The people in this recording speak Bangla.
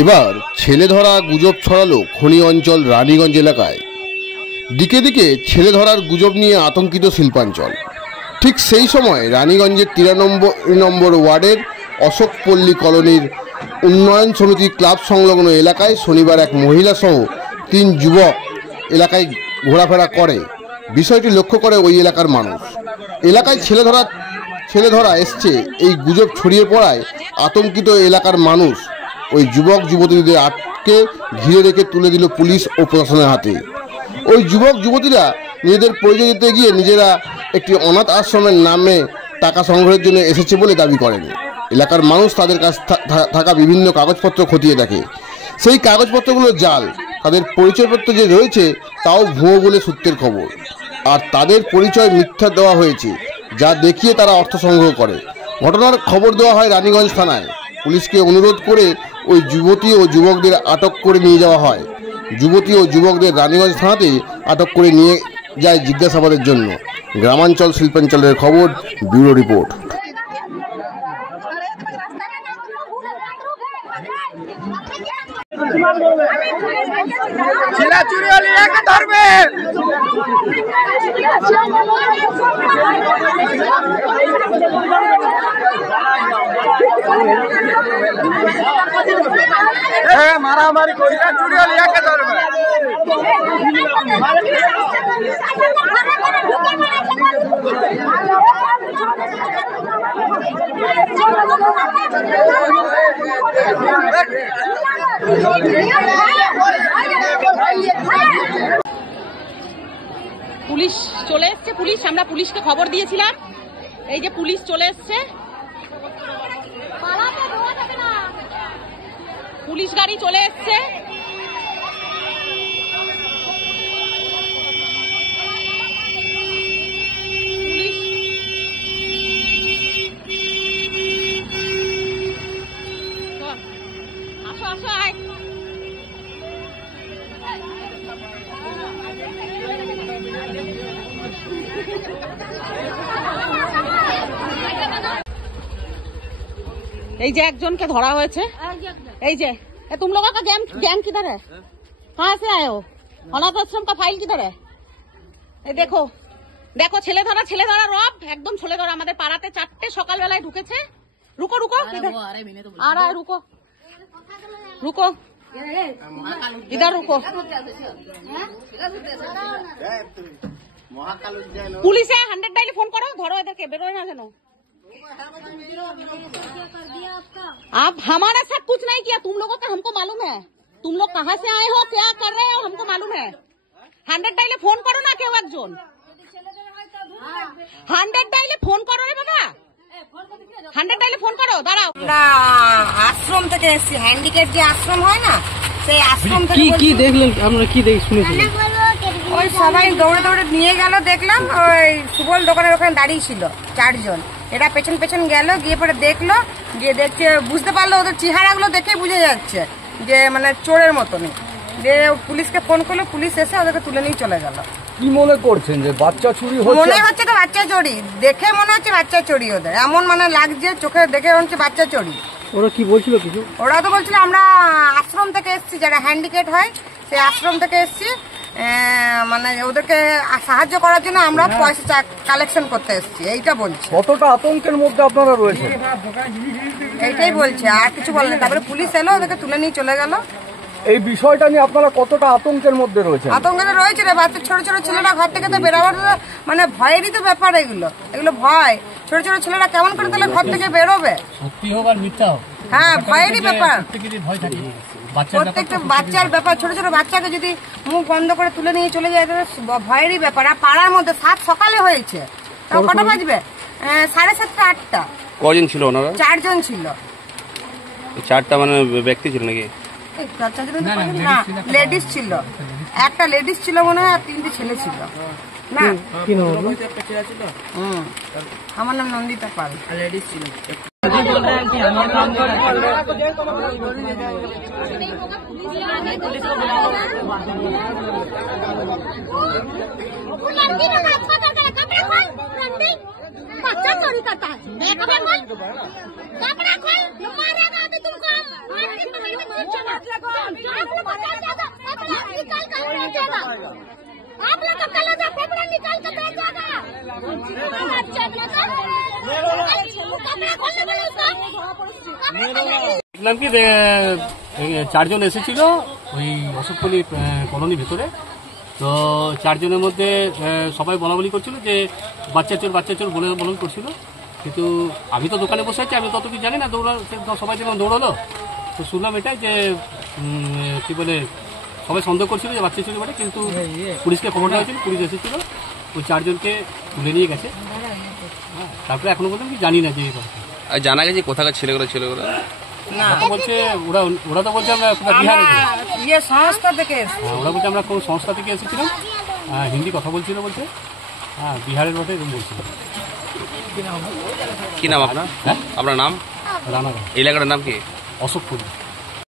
এবার ছেলে ধরা গুজব ছড়ালো খনি অঞ্চল রানীগঞ্জ এলাকায়। দিকে দিকে ছেলে ধরার গুজব নিয়ে আতঙ্কিত শিল্পাঞ্চল। ঠিক সেই সময় রানীগঞ্জের 93 নম্বর ওয়ার্ডের অশোকপল্লী কলোনির উন্নয়ন সমিতি ক্লাব সংলগ্ন এলাকায় শনিবার এক মহিলা সহ 3 যুবক এলাকায় ঘোরাফেরা করে। বিষয়টি লক্ষ্য করে ওই এলাকার মানুষ। এলাকায় ছেলে ধরা এসছে এই গুজব ছড়িয়ে পড়ায় আতঙ্কিত এলাকার মানুষ ওই যুবক যুবতীদের আটকে ঘিরে রেখে তুলে দিল পুলিশ ও প্রশাসনের হাতে। ওই যুবক যুবতীরা নিজেদের পরিচয় দিতে গিয়ে নিজেরা একটি অনাথ আশ্রমের নামে টাকা সংগ্রহের জন্য এসেছে বলে দাবি করেন। এলাকার মানুষ তাদের কাছে থাকা বিভিন্ন কাগজপত্র খতিয়ে দেখে। সেই কাগজপত্রগুলো জাল, তাদের পরিচয়পত্র যে রয়েছে তাও ভুয়ো বলে সূত্রের খবর। আর তাদের পরিচয় মিথ্যা দেওয়া হয়েছে, যা দেখিয়ে তারা অর্থ সংগ্রহ করে। ঘটনার খবর দেওয়া হয় রানীগঞ্জ থানায়। পুলিশকে অনুরোধ করে ওই যুবতী ও যুবকদের আটক করে নিয়ে যাওয়া হয়। যুবতী ও যুবকদের রানীগঞ্জ থানাতে আটক করে নিয়ে যায় জিজ্ঞাসাবাদের জন্য। গ্রামাঞ্চল শিল্পাঞ্চলের খবর, ব্যুরো রিপোর্ট। মারামারি করিয়া চুরিও লিয়াকে ধরবে। পুলিশ চলে এসছে। আমরা পুলিশকে খবর দিয়েছিলাম। এই যে পুলিশ চলে এসছে, পুলিশ গাড়ি চলে এসছে। আসো আসো, আয়। এই যে একজনকে ধরা হয়েছে। এই যে तुम लोगों का गैंग किधर है? कहाँ से आए हो? अनाथ आश्रम का फाइल किधर है? देखो देखो, ছেলে ধরা রব, একদম ছেলে ধরা। আমাদের পাড়াতে 4টে সকালবেলায় ঢুকেছে। রুকো রুকো, আর রুকো রুকো, ইধার রুকো। পুলিশে 100 ডাইলে ফোন করো, ধরো এদেরকে, বেরোয় না কেন। आप हमारे साथ कुछ नहीं किया, तुम लोगों का हमको मालूम है। तुम लोग कहाँ से आए हो, क्या कर रहे हो, हमको मालूम है। 100 डाइले फोन करो ना, কেউ একজন 100 ডাইলে ফোন করো রে বাবা, 100 ডাইলে ফোন করো। দাঁড়াও, আমরা আশ্রম থেকে এসেছি, হ্যান্ডিক্যাপ যে আশ্রম হয় না, সেই আশ্রম থেকে। কি দেখলেন আপনারা, কি শুনেছিলেন? ওই সবাই দৌড়ে দৌড়ে নিয়ে গেল, দেখলাম ওই সুবল দোকানের ওখানে দাঁড়িয়ে ছিল 4 জন। এরা পেছন পেছন গেল, গিয়ে পরে দেখলো, গিয়ে দেখছে, বুঝতে পারলো ওদের চেহারাগুলো দেখে বুঝে যাচ্ছে যে মানে চোরের মতনই। যে পুলিশকে ফোন করলো, পুলিশ এসে ওদেরকে তুলে নিয়ে চলে গেল। কি মনে করছেন যে বাচ্চা চুরি হচ্ছে? মনে হচ্ছে তো বাচ্চা চুরি, দেখে মনে হচ্ছে বাচ্চা চুরি। ওদের এমন মানে লাগছে, চোখে দেখে মনে হচ্ছে বাচ্চা চুরি। ওরা কি বলছিল কিছু? ওরা তো বলছিল আমরা আশ্রম থেকে এসেছি, যারা হ্যান্ডিক্যাপ হয় সেই আশ্রম থেকে এসেছি, মানে ওদেরকে সাহায্য করার জন্য আমরা পয়সা কালেকশন করতে এসেছি, এইটা বলছে। কতটা আতঙ্কের মধ্যে আপনারা রয়েছেন? এইটাই বলছে, আর কিছু বলেনি। তারপরে পুলিশ এলো, ওদেরকে তুলে নিয়ে চলে গেল। এই বিষয়টা নিয়ে আপনারা কতটা আতঙ্কের মধ্যে রয়েছেন? আতঙ্কে রয়েছে রে, বাচ্চা ছোট ছোট ছেলেরা ঘর থেকে তো বেরোবার মানে ভয়েরই তো ব্যাপার। এগুলো ভয়। ছোট ছোট ছেলেরা কেমন করে তাহলে ঘর থেকে বেরোবে? সত্যি হোক আর মিথ্যা হোক, হ্যাঁ ভয়েরই ব্যাপার, ভয় থাকে। প্রত্যেকটা বাচ্চার ব্যাপার। ছোট ছোট বাচ্চাকে যদি মুখ বন্ধ করে তুলে নিয়ে চলে যায় তাহলে ভয়েরই ব্যাপার। আর পাড়ার মধ্যে 7 সকালে হয়েছে, তাও কটা বাজবে? 7:30 8টা। কজন ছিল ওনারা? 4 জন ছিল। 4টা মানে ব্যক্তি ছিল নাকি? না, লেডিস ছিল। একটা লেডিস ছিল মনে হয়, আর 3টে ছেলে ছিল। না, আমার নাম নন্দিতা পাল। লেডিস ছিল। बच्चा चोरी करता है, कपड़ा खोल, मारेगा अभी तुमको। आप लोग का कलेजा फेफड़ा निकाल के दे जाएगा। দেখলাম কি চারজন এসেছিল ওই অশোকপল্লী কলোনির ভিতরে। তো চারজনের মধ্যে সবাই বলাবলি করছিল যে বাচ্চা চোর বলে করছিল। কিন্তু আমি তো দোকানে বসে আছি, আমি তত কিছু জানি না। সবাই যখন দৌড়ালো তো শুনলাম এটাই যে কি বলে সবাই সন্দেহ করছিল যে বাচ্চা চুরি বলে। কিন্তু পুলিশকে খবর দেওয়া হয়েছিল, পুলিশ এসেছিল, ওই চারজনকে তুলে নিয়ে গেছে। তারপরে এখনো পর্যন্ত কি জানি না যে আর জানা গেছে কোথাকার ছেলেগুলো বলছে ওরা তো বলছে আমরা বিহারে সংস্থা থেকে ওরা বলছে আমরা কোন সংস্থা থেকে এসেছিলাম, হিন্দি কথা বলছিল বলছে। বিহারের মধ্যে এরকম বলছিল। কি নাম আপনার? আপনার নাম? রানাঘাট এলাকাটার নাম কি? অশোকপুর।